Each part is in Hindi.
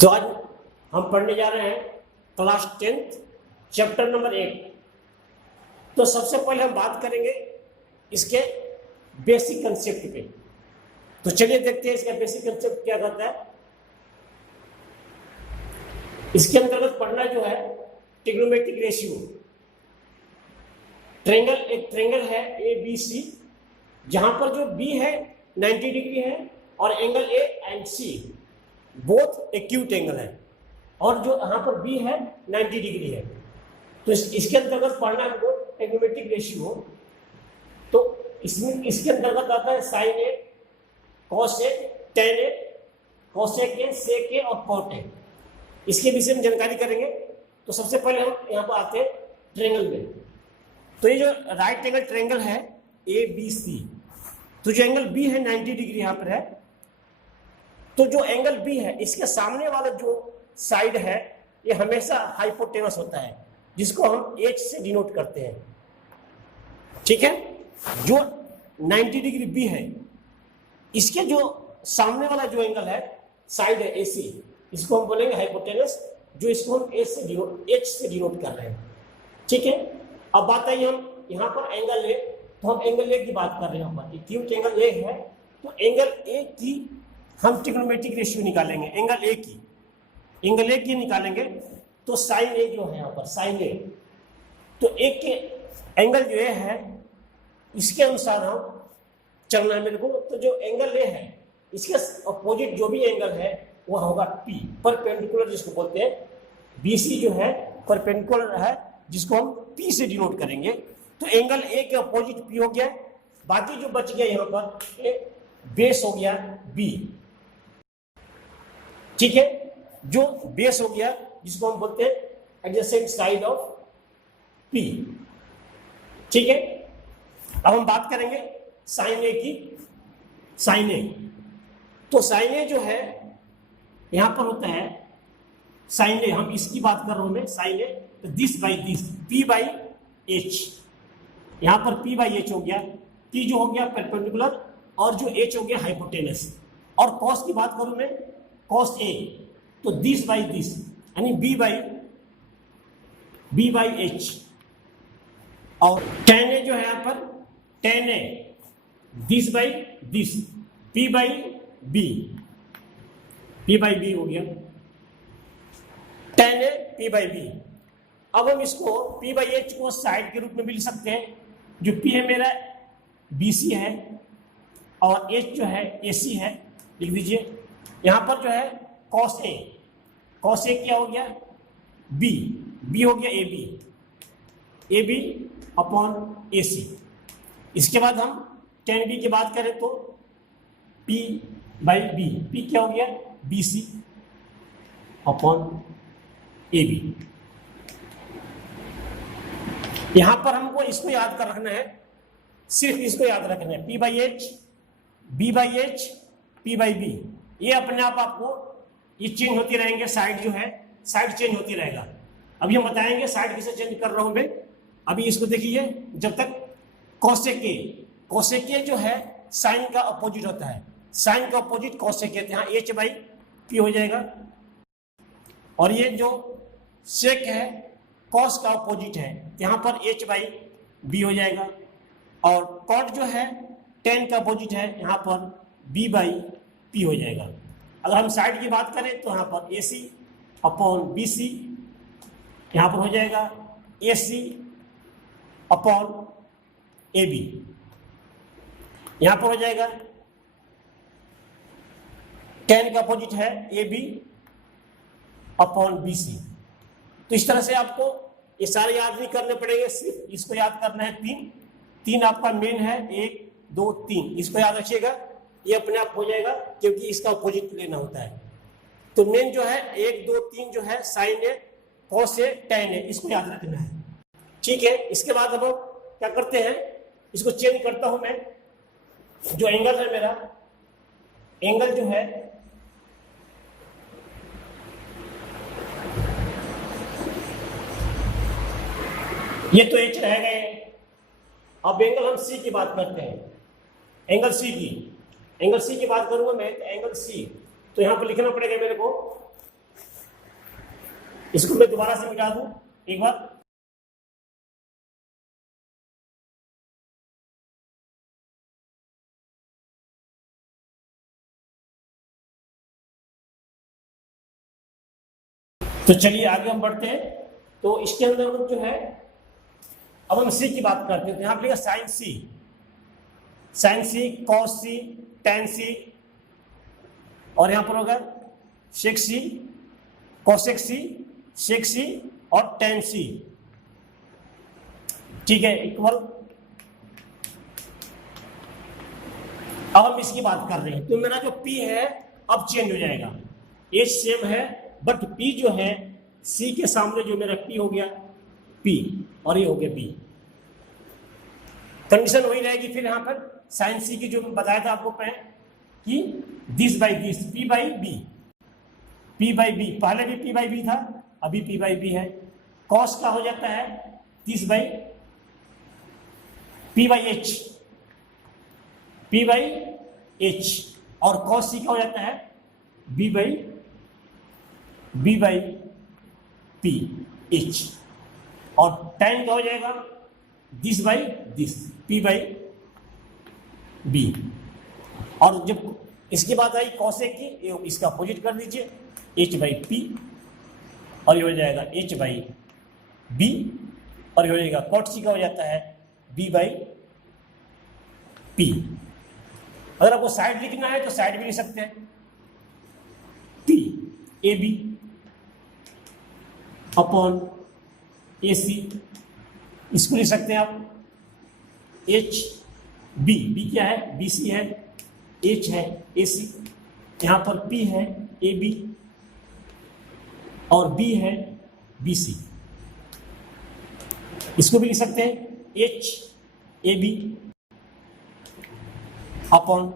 तो आज हम पढ़ने जा रहे हैं क्लास 10th चैप्टर नंबर 8। तो सबसे पहले हम बात करेंगे इसके बेसिक कंसेप्ट पे। तो चलिए देखते हैं इसका बेसिक कंसेप्ट क्या करता है। इसके अंतर्गत पढ़ना जो है ट्रिग्नोमेट्रिक रेशियो। ट्रायंगल, एक ट्रायंगल है ए बी सी, जहां पर जो बी है 90 डिग्री है और angle A and C both acute angle है, और जो यहाँ पर बी है 90 डिग्री है। तो इसके अंतर्गत पढ़ना है हमको ट्रिग्नोमेट्रिक रेशियो। तो इसमें इसके अंतर्गत आता है sine A, cos A, tan A, cosec A, sec A और कॉट ए। इसके विषय में जानकारी करेंगे। तो सबसे पहले हम यहाँ पर आते हैं ट्रायंगल में। तो ये जो राइट एंगल ट्रायंगल है ए बी सी, तो जो एंगल बी है 90 डिग्री यहाँ पर है। तो जो एंगल बी है इसके सामने वाला जो साइड है ये हमेशा हाइपोटेनस होता है, जिसको हम एच से डिनोट करते हैं। ठीक है, जो 90 डिग्री बी है इसके जो सामने वाला जो एंगल है साइड है एसी, इसको हम बोलेंगे हाइपोटेनस, जो इसको हम एच से डिनोट कर रहे हैं। ठीक है, अब बात आई हम यहाँ पर एंगल ए, तो हम एंगल ए की बात कर रहे हैं। यहाँ पर एक्यूट एंगल ए है, तो एंगल ए की हम ट्रिग्नोमेट्रिक रेशियो निकालेंगे। एंगल ए की निकालेंगे तो साइन ए जो है यहाँ पर साइन ए, तो एक के एंगल जो ए है इसके अनुसार हम चलना है मेरे को। तो जो एंगल ए है इसके अपोजिट जो भी एंगल है वह होगा पी, परपेंडिकुलर जिसको बोलते हैं। बीसी जो है परपेंडिकुलर है, जिसको हम पी से डिनोट करेंगे। तो एंगल ए के अपोजिट पी हो गया, बाकी जो बच गया यहाँ पर ए बेस हो गया बी। ठीक है, जो बेस हो गया जिसको हम बोलते हैं एडजेसेंट साइड ऑफ पी। ठीक है, अब हम बात करेंगे साइन ए की। साइन ए, तो साइन ए जो है यहां पर होता है साइन ए, हम इसकी बात कर रहा हूं मैं। साइन ए तो this by this, P by H, यहां पर पी बाई एच हो गया। पी जो हो गया परपेंडिकुलर और जो एच हो गया हाइपोटेनस। और कॉस की बात करूं मैं, कॉस ए तो दिस बाई दिस, यानी बी बाई एच। और टेन ए जो है यहां पर tan A this by this, P by B हो गया tan A P by B. अब हम इसको पी बाई एच को साइड के रूप में भी लिख सकते हैं। जो पी है मेरा बी सी है और एच जो है ए सी है, लिख दीजिए। यहां पर जो है कॉस ए, कॉस ए क्या हो गया बी हो गया ए बी अपॉन ए सी। इसके बाद हम टेन बी की बात करें तो पी बाई बी, पी क्या हो गया B C upon A B. यहां पर हमको इसको याद कर रखना है, सिर्फ इसको याद रखना है, P by H, B by H, P by B. ये अपने आप आपको ये चेंज होती रहेंगे, साइड जो है साइड चेंज होती रहेगा। अभी हम बताएंगे साइड किसे चेंज कर रहा हूं मैं। अभी इसको देखिए, जब तक कोसेक ए जो है साइन का अपोजिट होता है, साइन का अपोजिट कोसेक ए, यहाँ एच बाई पी हो जाएगा। और ये जो सेक है कॉस का अपोजिट है, यहाँ पर एच बाई बी हो जाएगा। और कॉट जो है टेन का अपोजिट है, यहाँ पर बी बाई पी हो जाएगा। अगर हम साइड की बात करें तो यहाँ पर ए सी अपॉन बी सी, यहाँ पर हो जाएगा ए सी अपॉन ए बी, यहाँ पर हो जाएगा टेन का अपोजिट है A B upon B C. तो इस तरह से आपको ये सारे याद नहीं करने पड़ेंगे, सिर्फ इसको याद करना है। तीन आपका मेन है, 1 2 3, इसको याद रखिएगा। ये अपने आप हो जाएगा क्योंकि इसका अपोजिट लेना होता है। तो मेन जो है 1 2 3 जो है साइन है, कॉस है, टेन है, इसको याद रखना है। ठीक है, इसके बाद अब हम क्या करते हैं, इसको चेंज करता हूं मैं। जो एंगल है मेरा, एंगल जो है ये तो एच रह गए। अब एंगल हम सी की बात करते हैं। एंगल सी की बात करूंगा मैं, तो एंगल सी, तो यहां पर लिखना पड़ेगा मेरे को इसको मैं दोबारा से मिटा दूं एक बार। तो चलिए आगे हम बढ़ते हैं। तो इसके अंदर हम जो है, अब हम सी की बात करते हैं। तो यहां पर लिखा साइन सी, साइन सी, कॉस सी, टेन सी, और यहां पर होगा सेक सी, कॉसेक सी, सेक सी और टेन सी। ठीक है, इक्वल। अब हम इसकी बात कर रहे हैं। तो मेरा जो P है अब चेंज हो जाएगा। H सेम है बट P जो है C के सामने जो मेरा P हो गया P और ये हो गया B। कंडीशन वही रहेगी फिर यहां पर साइन सी की जो बताया था आपको कि this by this, P by B, P by B, पहले भी P बाई बी था, अभी P बाई बी है। कॉस का हो जाता है this by P by H, P by H, और कॉस सी का हो जाता है B बाई P एच, और टेन का हो जाएगा this by this, P by B. और जब इसके बाद आई कॉसेक की, इसका अपोजिट कर दीजिए H बाई पी, और ये हो जाएगा H बाई बी, और ये हो जाएगा कॉट सी का हो जाता है B बाई पी। अगर आपको साइड लिखना है तो साइड भी लिख सकते हैं, P ए बी अपॉन ए सी, इसको लिख सकते हैं आप H बी क्या है, बी सी है, H है ए सी, यहां पर P है ए बी और B है बी सी। इसको भी लिख सकते हैं H A B upon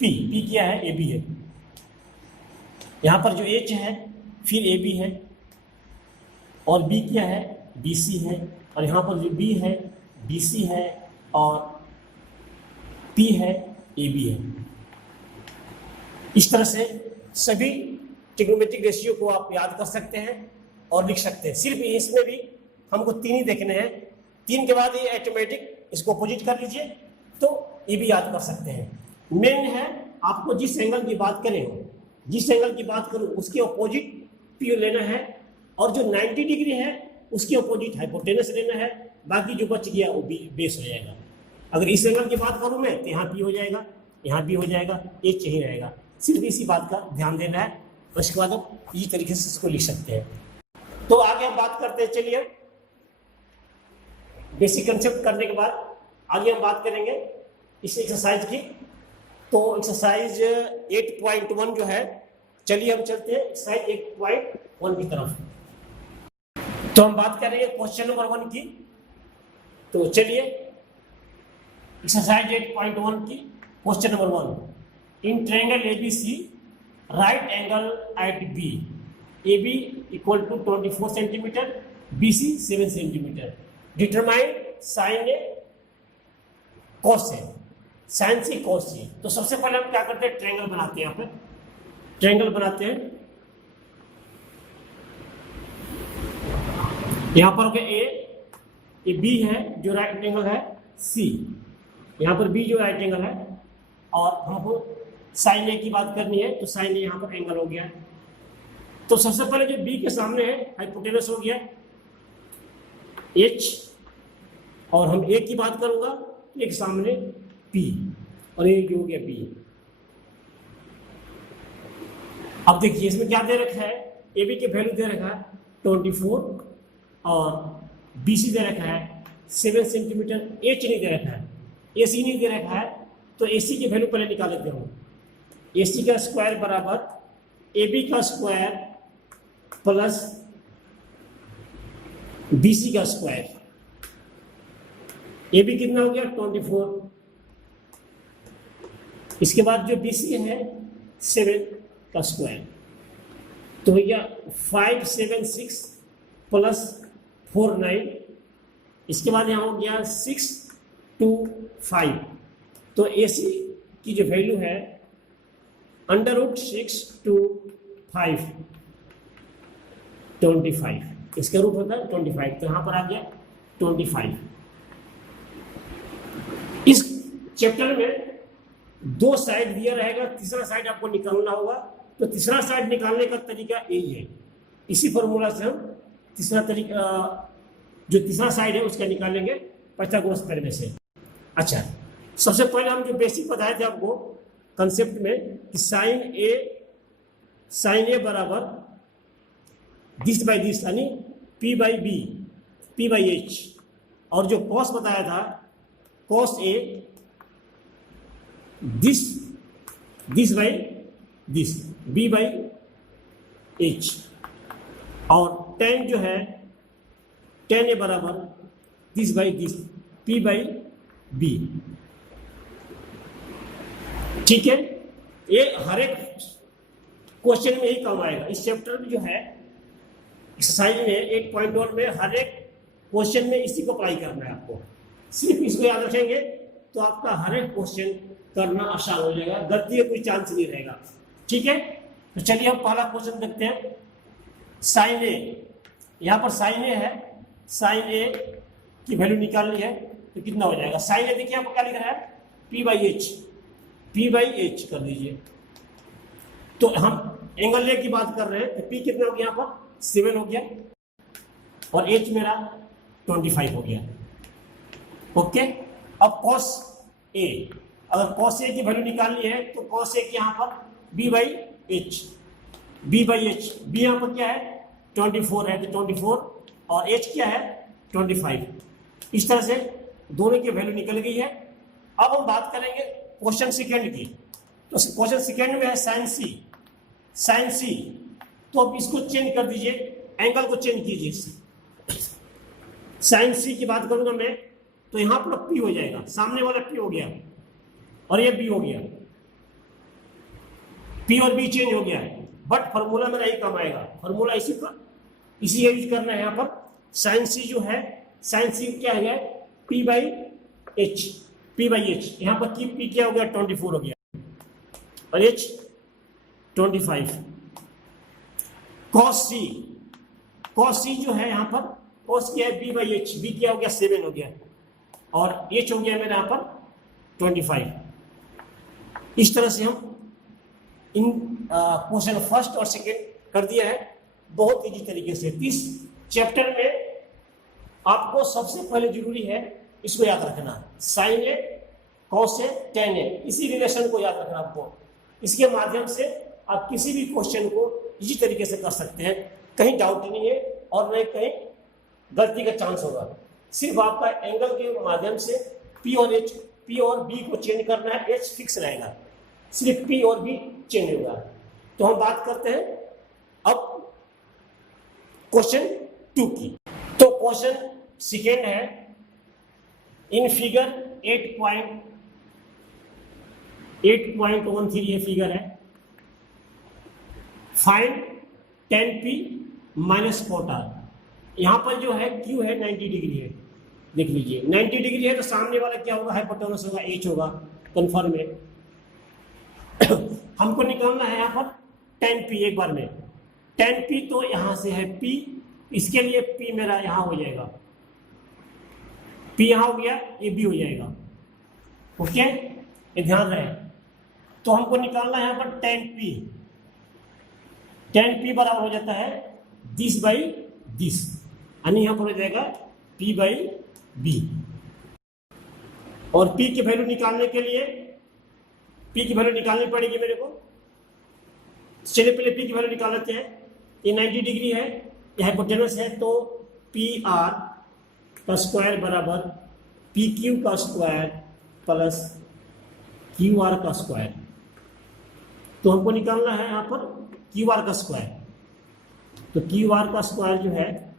P क्या है, ए बी है, यहां पर जो H है फिर ए बी है, और B क्या है, बी सी है, और यहां पर जो B है बी सी है, और P है ए बी है। इस तरह से सभी ट्रिग्नोमेट्रिक रेशियो को आप याद कर सकते हैं और लिख सकते हैं। सिर्फ इसमें भी हमको तीन ही देखने हैं, तीन के बाद ये ऑटोमेटिक इसको अपोजिट कर लीजिए तो ये भी याद कर सकते हैं। मेन है आपको जिस एंगल की बात करें, जिस एंगल की बात करूं उसके अपोजिट P लेना है, और जो 90 डिग्री है उसके अपोजिट हाइपोटेनस लेना है, बाकी जो बच गया वो बेस हो जाएगा। अगर इस एंगल की बात करूं मैं तो यहाँ P हो जाएगा, यहाँ भी हो जाएगा, H ही रहेगा। सिर्फ इसी बात का ध्यान देना है, उसके बाद आप इसी तरीके से इसको लिख सकते हैं। तो आगे हम बात करते हैं, चलिए बेसिक कंसेप्ट करने के बाद आगे हम बात करेंगे इस एक्सरसाइज की। तो एक्सरसाइज 8.1 जो है, चलिए हम चलते हैं एक्सरसाइज 8.1 की तरफ। तो हम बात करेंगे क्वेश्चन नंबर 1 की। तो चलिए एक्सरसाइज 8.1 की question number 1, in triangle ABC right angle at B, AB equal to 24 centimetre, BC 7 centimetre, determine sine A cos A, sine C cos C. तो सबसे पहले हम क्या करते हैं, ट्रायंगल बनाते हैं। यहाँ पे ट्रायंगल बनाते हैं, यहां पर ए, ये B है जो राइट एंगल है, C, यहां पर B जो राइट एंगल है, और हमको साइन ए की बात करनी है तो साइन ए यहां पर एंगल हो गया। तो सबसे पहले जो B के सामने है हाइपोटेनस हो गया H, और हम A की बात करूंगा एक सामने P, और ये हो गया B। अब देखिए इसमें क्या दे रखा है, AB की वैल्यू दे रखा है 24, और BC दे रखा है 7 सेंटीमीटर, H नहीं दे रखा है, AC नहीं दे रखा है। तो AC की वैल्यू पहले निकाल लेते हूँ। AC का स्क्वायर बराबर AB का स्क्वायर प्लस BC का स्क्वायर। AB कितना हो गया 24, इसके बाद जो BC है 7 का स्क्वायर, तो भैया 576 प्लस 49, इसके बाद यहाँ हो गया 625। तो AC की जो वैल्यू है √625, 25, इसका रूट होता है 25, तो यहाँ पर आ गया 25। इस चैप्टर में 2 साइड दिया रहेगा, तीसरा साइड आपको निकालना होगा। तो तीसरा साइड निकालने का तरीका यही है, इसी फॉर्मूला से हम तीसरा तरीका, जो तीसरा साइड है उसका निकालेंगे पाइथागोरस थ्योरम से। अच्छा, सबसे पहले हम जो बेसिक बताए थे आपको कंसेप्ट में कि साइन ए बराबर दिस बाई दिस, यानी P by B, P by H, और जो कॉस बताया था cos A this by this, B by H, और टेन जो है टेन ए बराबर this by this, P by B. ठीक है, ये हर एक क्वेश्चन में ही काम आएगा। इस चैप्टर में जो है एक्सरसाइज में 8.1 में हर एक क्वेश्चन में इसी को अप्लाई करना है आपको। सिर्फ इसको याद रखेंगे तो आपका हर एक क्वेश्चन करना आसान हो जाएगा, गलती का कोई चांस नहीं रहेगा। ठीक है, तो चलिए हम पहला क्वेश्चन देखते हैं। साइन ए, यहाँ पर साइन ए है, साइन ए की वैल्यू निकालनी है तो कितना हो जाएगा। साइन ए देखिए आपको क्या लिख रहा है, P by H, P by H कर दीजिए। तो हम एंगल ए की बात कर रहे हैं, तो पी कितना हो गया, यहाँ पर 7 हो गया, और एच मेरा 25 हो गया। ओके, अब कॉस ए, अगर कॉस ए की वैल्यू निकालनी है तो कॉस ए की यहाँ पर B by H, B by H, B यहाँ पर क्या है 24 है, तो 24, और एच क्या है 25। इस तरह से दोनों की वैल्यू निकल गई है। अब हम बात करेंगे क्वेश्चन सेकेंड की। तो क्वेश्चन सेकेंड में है साइन सी, साइन सी, तो अब इसको चेंज कर दीजिए, एंगल को चेंज कीजिए। साइन सी की बात करूंगा मैं, तो यहां पर पी हो जाएगा, सामने वाला पी हो गया और ये बी हो गया, पी और बी चेंज हो गया, बट फॉर्मूला मेरा यही काम आएगा। फॉर्मूला इसी यूज करना है। यहाँ पर साइन सी जो है, साइन सी क्या है, P by H, P by H, यहाँ पर की पी क्या हो गया 24 हो गया, और एच 25। कॉस सी, कॉस सी जो है यहाँ पर कॉस क्या है बी बाई एच, बी क्या हो गया 7 हो गया, और एच हो गया मेरा यहाँ पर 25। इस तरह से हम इन क्वेश्चन फर्स्ट और सेकेंड कर दिया है बहुत इजी तरीके से। इस चैप्टर में आपको सबसे पहले जरूरी है इसको याद रखना, sign A cos A tan ए, इसी रिलेशन को याद रखना आपको। इसके माध्यम से आप किसी भी क्वेश्चन को इसी तरीके से कर सकते हैं, कहीं डाउट नहीं है और न कहीं गलती का चांस होगा। सिर्फ आपका एंगल के माध्यम से पी और एच, पी और बी को चेंज करना है, एच फिक्स रहेगा, सिर्फ पी और बी चेंज होगा। तो हम बात करते हैं अब क्वेश्चन 2 की। तो क्वेश्चन सेकेंड है, इन फिगर 8.13 ये फिगर है, फाइंड 10p माइनस कोटा। यहां पर जो है Q है 90 डिग्री है, देख लीजिए 90 डिग्री है, तो सामने वाला क्या होगा, हाइपोटेनस होगा, H होगा, कंफर्म है। हमको निकालना है यहाँ पर 10p एक बार में, 10p तो यहाँ से है p, इसके लिए p मेरा यहाँ हो जाएगा, p यहाँ हो गया, ये b हो जाएगा। ओके, ये ध्यान रहे। तो हमको निकालना है यहाँ पर 10p, 10p बराबर हो जाता है दिस बाई दिस, यानी यहाँ पर हो जाएगा p बाई b। और p की वैल्यू निकालने के लिए p की वैल्यू निकालनी पड़ेगी मेरे को। चलिए पहले p की वैल्यू निकाल लेते हैं। ये 90 डिग्री है, ये हाइपोटेनस है, तो पी आर का स्क्वायर बराबर पी क्यू का स्क्वायर प्लस क्यू आर का स्क्वायर। तो हमको निकालना है यहाँ पर क्यू आर का स्क्वायर। तो क्यू आर का स्क्वायर जो है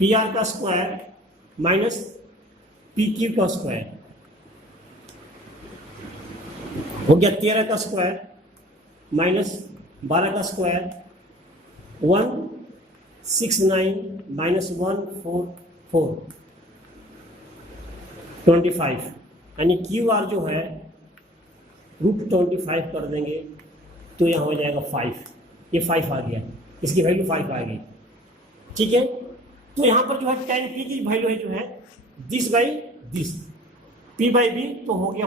पी आर का स्क्वायर माइनस पी क्यू का स्क्वायर हो गया, 13 का स्क्वायर माइनस 12 का स्क्वायर 169 माइनस 144 25, यानी क्यू आर जो है √25 कर देंगे तो यहाँ हो जाएगा 5, ये 5 आ गया, इसकी वैल्यू 5 आ गई। ठीक है। तो यहाँ पर जो है tan p की वैल्यू है जो है this by this, p by B तो हो गया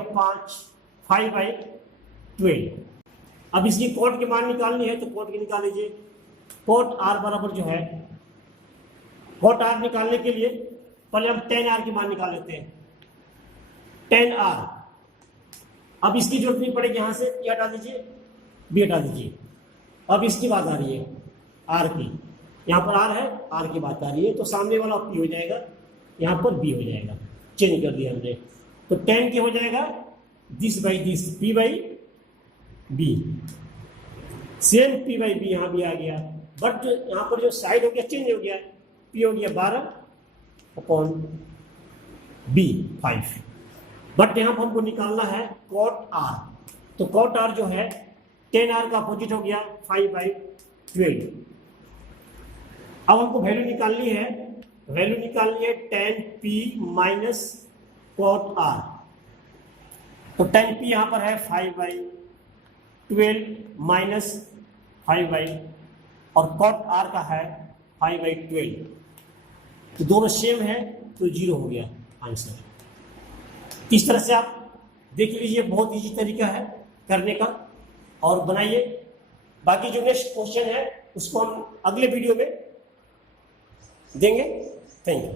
5/12। अब इसकी कॉट की मान निकालनी है तो कॉट की निकाल लीजिए। कॉट r बराबर जो है, कॉट r निकालने के लिए पहले हम tan r की मान निकाल लेते हैं। tan r, अब इसकी जरूरत नहीं पड़ेगी, यहां से ये हटा दीजिए, बी हटा दीजिए। अब इसकी बात आ रही है r की, यहाँ पर r है, r की बात आ रही है, तो सामने वाला p हो जाएगा, यहाँ पर b हो जाएगा, चेंज कर दिया हमने। तो tan क्या हो जाएगा, this by this, p by B, same p by B यहाँ भी आ गया, बट यहाँ पर जो साइड हो गया चेंज हो गया, p हो गया 12/b5, बट यहाँ पर हमको निकालना है cot r। तो cot r जो है tan r का अपोजिट हो गया 5/12। अब हमको वैल्यू निकालनी है, tan p minus cot r। तो tan p यहाँ पर है 5/12 माइनस 5/, और cot r का है 5/12, तो दोनों सेम है तो 0 हो गया आंसर। इस तरह से आप देख लीजिए, बहुत इजी तरीका है करने का, और बनाइए। बाकी जो नेक्स्ट क्वेश्चन है उसको हम अगले वीडियो में देंगे। Thank you.